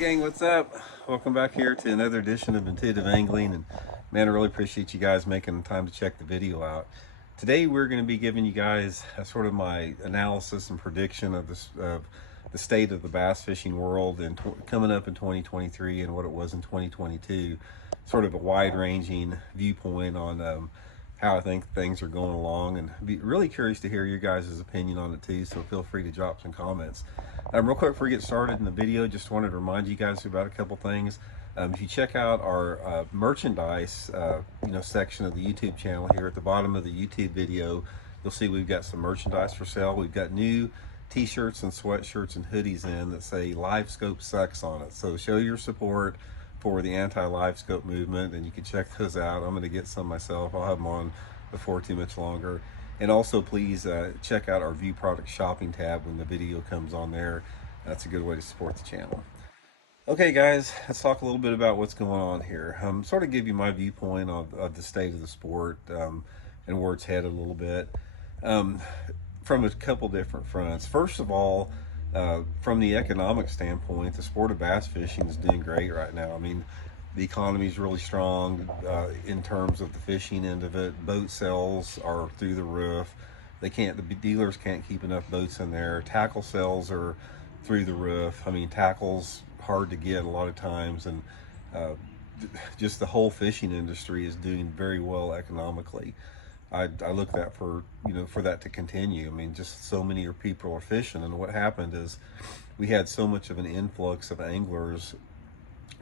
Gang, what's up? Welcome back here to another edition of Intuitive Angling. And man, I really appreciate you guys making time to check the video out. Today we're going to be giving you guys a sort of my analysis and prediction of the state of the bass fishing world and coming up in 2023 and what it was in 2022. Sort of a wide-ranging viewpoint on how I think things are going along, and be really curious to hear your guys' opinion on it too, so feel free to drop some comments. Real quick before we get started in the video, just wanted to remind you guys about a couple things. If you check out our merchandise section of the YouTube channel, here at the bottom of the YouTube video, you'll see we've got some merchandise for sale. We've got new t-shirts and sweatshirts and hoodies in that say Live Scope Sucks on it, so show your support for the anti-live scope movement, and you can check those out. I'm going to get some myself. I'll have them on before too much longer. And also please check out our View Product Shopping tab when the video comes on there. That's a good way to support the channel. Okay guys, let's talk a little bit about what's going on here. Sort of give you my viewpoint of the state of the sport and where it's headed a little bit from a couple different fronts. First of all, from the economic standpoint, the sport of bass fishing is doing great right now. I mean, the economy is really strong in terms of the fishing end of it. Boat sales are through the roof. The dealers can't keep enough boats in there. Tackle sales are through the roof. I mean, tackle's hard to get a lot of times, and just the whole fishing industry is doing very well economically. I look that for that to continue. I mean, just so many people are fishing, and what happened is we had so much of an influx of anglers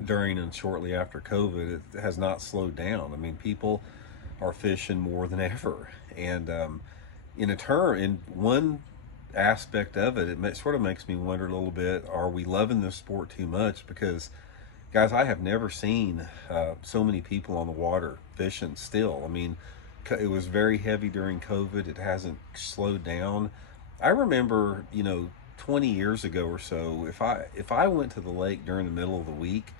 during and shortly after COVID. It has not slowed down. I mean, people are fishing more than ever, and in one aspect of it, sort of makes me wonder a little bit: are we loving this sport too much? Because, guys, I have never seen so many people on the water fishing still. I mean, it was very heavy during COVID. It hasn't slowed down. I remember, 20 years ago or so, if I went to the lake during the middle of the week,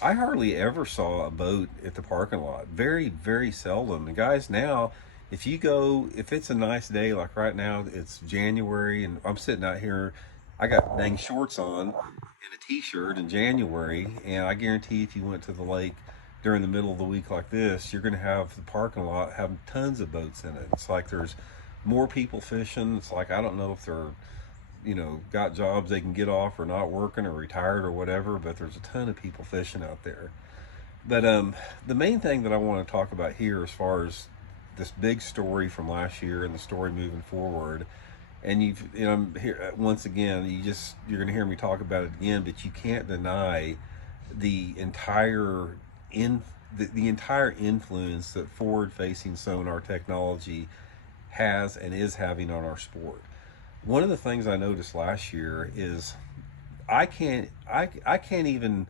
I hardly ever saw a boat at the parking lot. Very, very seldom. And guys, now, if it's a nice day, like right now, it's January, and I'm sitting out here, I got dang shorts on and a t-shirt in January, and I guarantee if you went to the lake during the middle of the week like this, you're going to have the parking lot have tons of boats in it. It's like there's more people fishing. It's like, I don't know if they're got jobs they can get off or not working or retired or whatever, but there's a ton of people fishing out there. But the main thing that I want to talk about here, as far as this big story from last year and the story moving forward, and I'm here once again, you're going to hear me talk about it again, but you can't deny the entire the entire influence that forward-facing sonar technology has and is having on our sport. One of the things I noticed last year is I can't even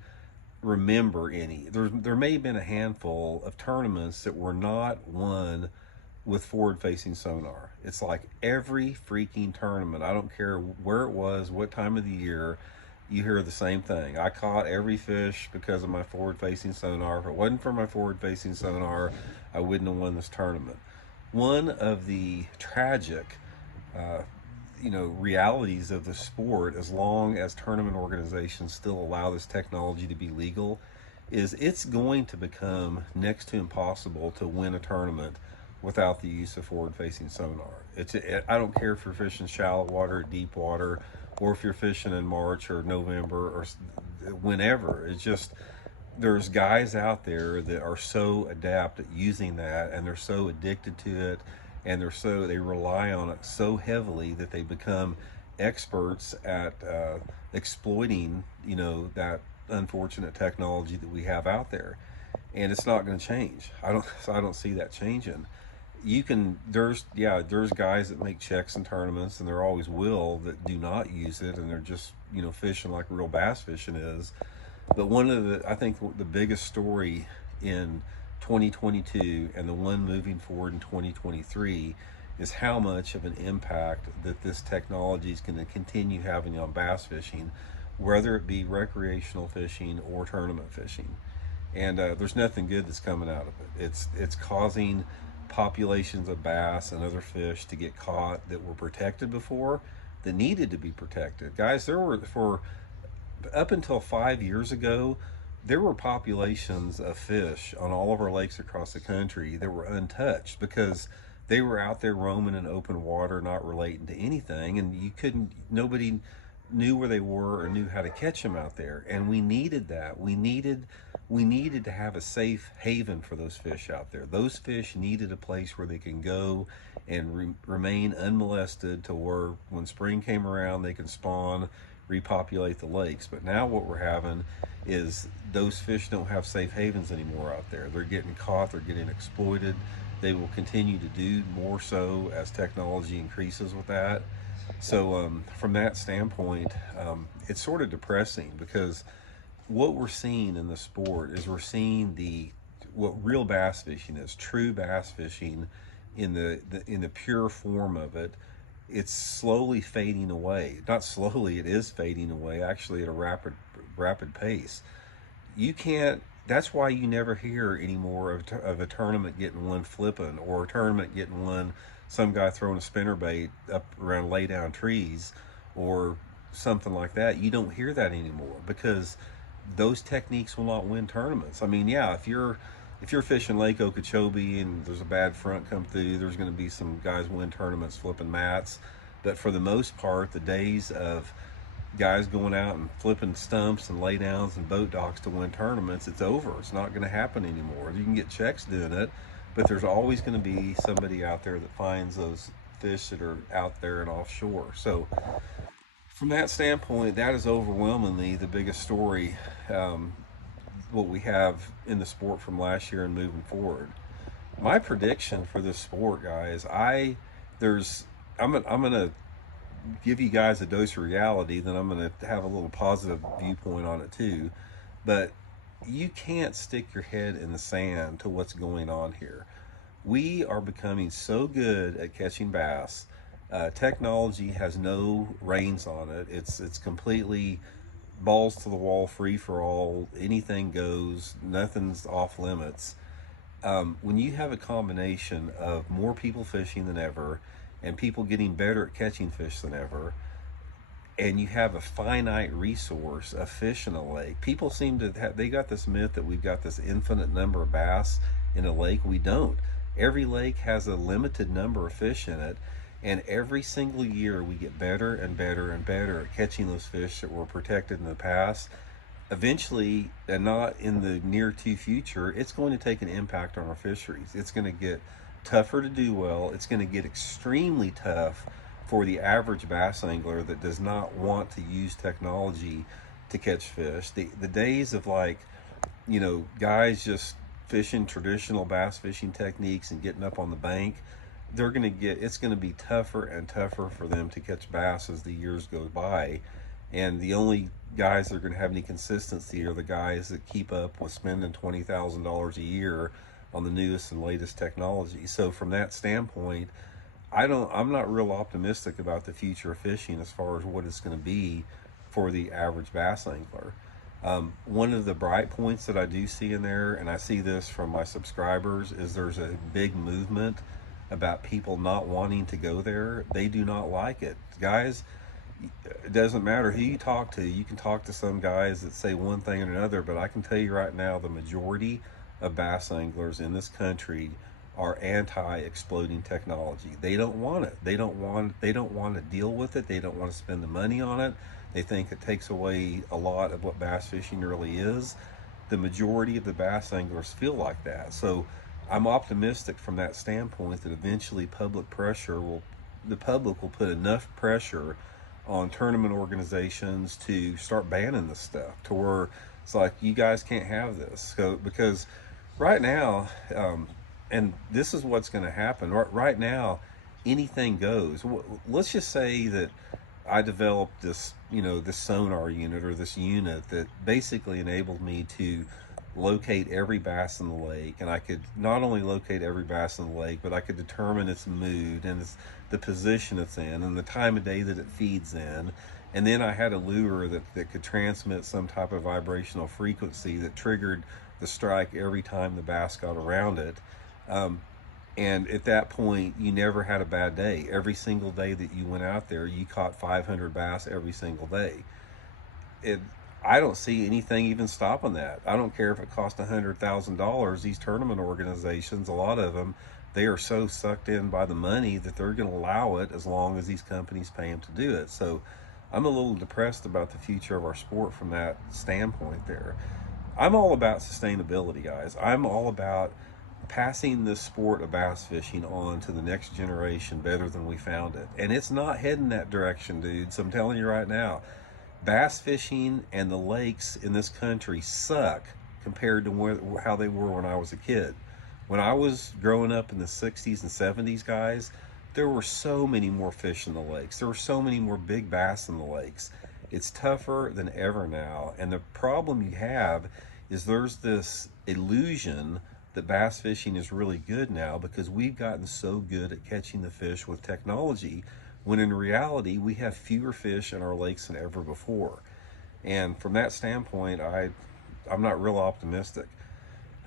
remember any. There may have been a handful of tournaments that were not won with forward-facing sonar. It's like every freaking tournament, I don't care where it was, what time of the year, you hear the same thing: I caught every fish because of my forward-facing sonar. If it wasn't for my forward-facing sonar, I wouldn't have won this tournament. One of the tragic realities of the sport, as long as tournament organizations still allow this technology to be legal, is it's going to become next to impossible to win a tournament without the use of forward-facing sonar. I don't care if you're fishing shallow water, deep water, or if you're fishing in March or November or whenever. It's just, there's guys out there that are so adept at using that, and they're so addicted to it, and they rely on it so heavily that they become experts at exploiting that unfortunate technology that we have out there. And it's not going to change. I don't see that changing. There's guys that make checks in tournaments, and there always will, that do not use it, and they're just fishing like real bass fishing is. But I think the biggest story in 2022, and the one moving forward in 2023, is how much of an impact that this technology is going to continue having on bass fishing, whether it be recreational fishing or tournament fishing. And there's nothing good that's coming out of it. It's causing populations of bass and other fish to get caught that were protected before, that needed to be protected. Guys, there were, for up until 5 years ago, there were populations of fish on all of our lakes across the country that were untouched because they were out there roaming in open water, not relating to anything, and nobody knew where they were or knew how to catch them out there. And we needed that. We needed to have a safe haven for those fish out there. Those fish needed a place where they can go and remain unmolested to where when spring came around they can spawn, repopulate the lakes. But now what we're having is those fish don't have safe havens anymore out there. They're getting caught, they're getting exploited. They will continue to do more so as technology increases with that. So from that standpoint, it's sort of depressing because what we're seeing in the sport is we're seeing what real bass fishing is, true bass fishing in the pure form of it. It's slowly fading away. Not slowly, it is fading away actually at a rapid pace. You can't That's why you never hear anymore of a tournament getting one flipping, or a tournament getting one some guy throwing a spinnerbait up around lay down trees or something like that. You don't hear that anymore because those techniques will not win tournaments. I mean, yeah, if you're fishing Lake Okeechobee and there's a bad front come through, there's going to be some guys win tournaments flipping mats. But for the most part, the days of guys going out and flipping stumps and laydowns and boat docks to win tournaments, it's over. It's not going to happen anymore. You can get checks doing it, but there's always going to be somebody out there that finds those fish that are out there and offshore. So from that standpoint, that is overwhelmingly the biggest story, what we have in the sport from last year and moving forward. My prediction for this sport, guys, there's I'm gonna give you guys a dose of reality, then I'm going to have a little positive viewpoint on it too. But you can't stick your head in the sand to what's going on here. We are becoming so good at catching bass. Technology has no reins on it. It's completely balls to the wall, free for all. Anything goes. Nothing's off limits. When you have a combination of more people fishing than ever and people getting better at catching fish than ever, and you have a finite resource of fish in a lake, people seem to have, they got this myth that we've got this infinite number of bass in a lake. We don't. Every lake has a limited number of fish in it, and every single year we get better and better and better at catching those fish that were protected in the past. Eventually, and not in the near to future, it's going to take an impact on our fisheries. It's going to get tougher to do well. It's going to get extremely tough for the average bass angler that does not want to use technology to catch fish. The days of, like, guys just fishing traditional bass fishing techniques and getting up on the bank, it's going to be tougher and tougher for them to catch bass as the years go by. And the only guys that are going to have any consistency are the guys that keep up with spending $20,000 a year on the newest and latest technology. So from that standpoint, I'm not real optimistic about the future of fishing as far as what it's going to be for the average bass angler. One of the bright points that I do see in there, and I see this from my subscribers, is there's a big movement about people not wanting to go there. They do not like it. Guys, it doesn't matter who you talk to. You can talk to some guys that say one thing or another, but I can tell you right now, the majority of bass anglers in this country are anti-exploding technology. They don't want it. They don't want to deal with it. They don't want to spend the money on it. They think it takes away a lot of what bass fishing really is. The majority of the bass anglers feel like that. So I'm optimistic from that standpoint that eventually the public will put enough pressure on tournament organizations to start banning this stuff, to where it's like, you guys can't have this. So, because right now, and this is what's going to happen right now, anything goes. Let's just say that I developed this sonar unit, or this unit that basically enabled me to locate every bass in the lake, and I could not only locate every bass in the lake, but I could determine its mood and the position it's in and the time of day that it feeds in. And then I had a lure that could transmit some type of vibrational frequency that triggered the strike every time the bass got around it. And at that point, you never had a bad day. Every single day that you went out there, you caught 500 bass every single day. I don't see anything even stopping that. I don't care if it costs $100,000. These tournament organizations, a lot of them, they are so sucked in by the money that they're going to allow it as long as these companies pay them to do it. So I'm a little depressed about the future of our sport from that standpoint there. I'm all about sustainability, guys. I'm all about passing the sport of bass fishing on to the next generation better than we found it. And it's not heading that direction, dudes. I'm telling you right now. Bass fishing and the lakes in this country suck compared to how they were when I was a kid. When I was growing up in the 60s and 70s, guys, there were so many more fish in the lakes. There were so many more big bass in the lakes. It's tougher than ever now. And the problem you have is there's this illusion that bass fishing is really good now because we've gotten so good at catching the fish with technology, when in reality we have fewer fish in our lakes than ever before. And from that standpoint, I'm not real optimistic.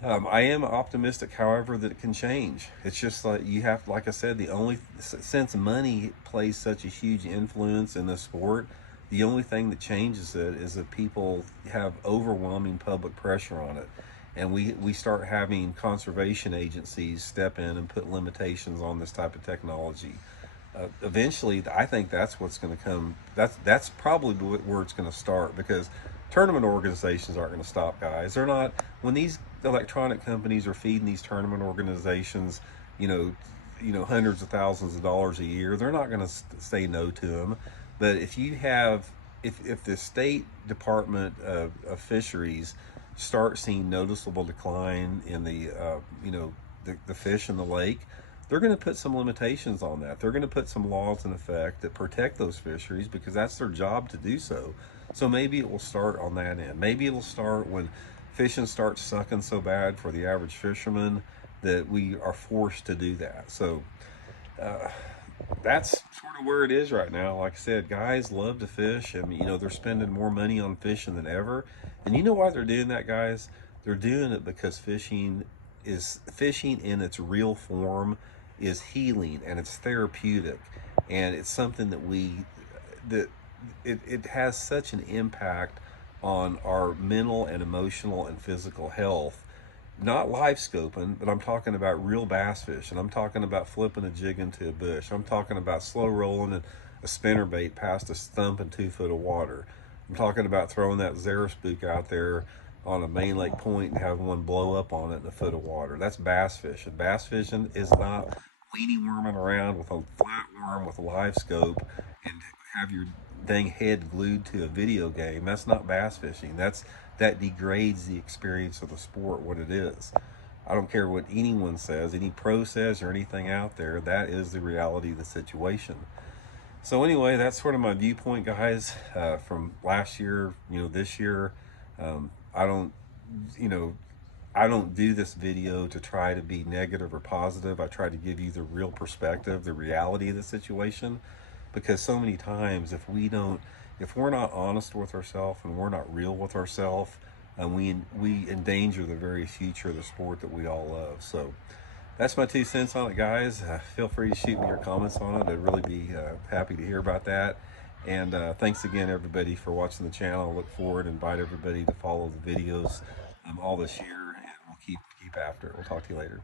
I am optimistic, however, that it can change. It's just like you have, like I said, the only, since money plays such a huge influence in the sport, the only thing that changes it is that people have overwhelming public pressure on it. And we start having conservation agencies step in and put limitations on this type of technology. Eventually, I think that's what's going to come. That's probably where it's going to start, because tournament organizations aren't going to stop, guys. They're not. When these electronic companies are feeding these tournament organizations, you know, hundreds of thousands of dollars a year, they're not going to say no to them. But if you have, if the state department of fisheries start seeing noticeable decline in the the fish in the lake, they're going to put some limitations on that. They're going to put some laws in effect that protect those fisheries, because that's their job to do so. So maybe it will start on that end. Maybe it'll start when fishing starts sucking so bad for the average fisherman that we are forced to do that. So that's sort of where it is right now. Like I said, guys love to fish, and they're spending more money on fishing than ever. And you know why they're doing that, guys? They're doing it because fishing in its real form is healing, and it's therapeutic, and it's something that it has such an impact on our mental and emotional and physical health. Not live scoping, but I'm talking about real bass fish, and I'm talking about flipping a jig into a bush. I'm talking about slow rolling a spinner bait past a stump in 2 foot of water. I'm talking about throwing that Zara spook out there on a main lake point and having one blow up on it in a foot of water. That's bass fishing. Bass fishing is not weenie worming around with a flatworm with a live scope and have your dang head glued to a video game. That's not bass fishing. That degrades the experience of the sport, what it is. I don't care what anyone says, any pro says, or anything out there. That is the reality of the situation. So anyway, that's sort of my viewpoint, guys, from last year. This year, I don't, you know, I don't do this video to try to be negative or positive. I try to give you the real perspective, the reality of the situation, because so many times if we're not honest with ourselves and we're not real with ourselves, we endanger the very future of the sport that we all love. So that's my 2 cents on it, guys. Feel free to shoot me your comments on it. I'd really be happy to hear about that. And thanks again, everybody, for watching the channel. I look forward and invite everybody to follow the videos all this year, and we'll keep after it. We'll talk to you later.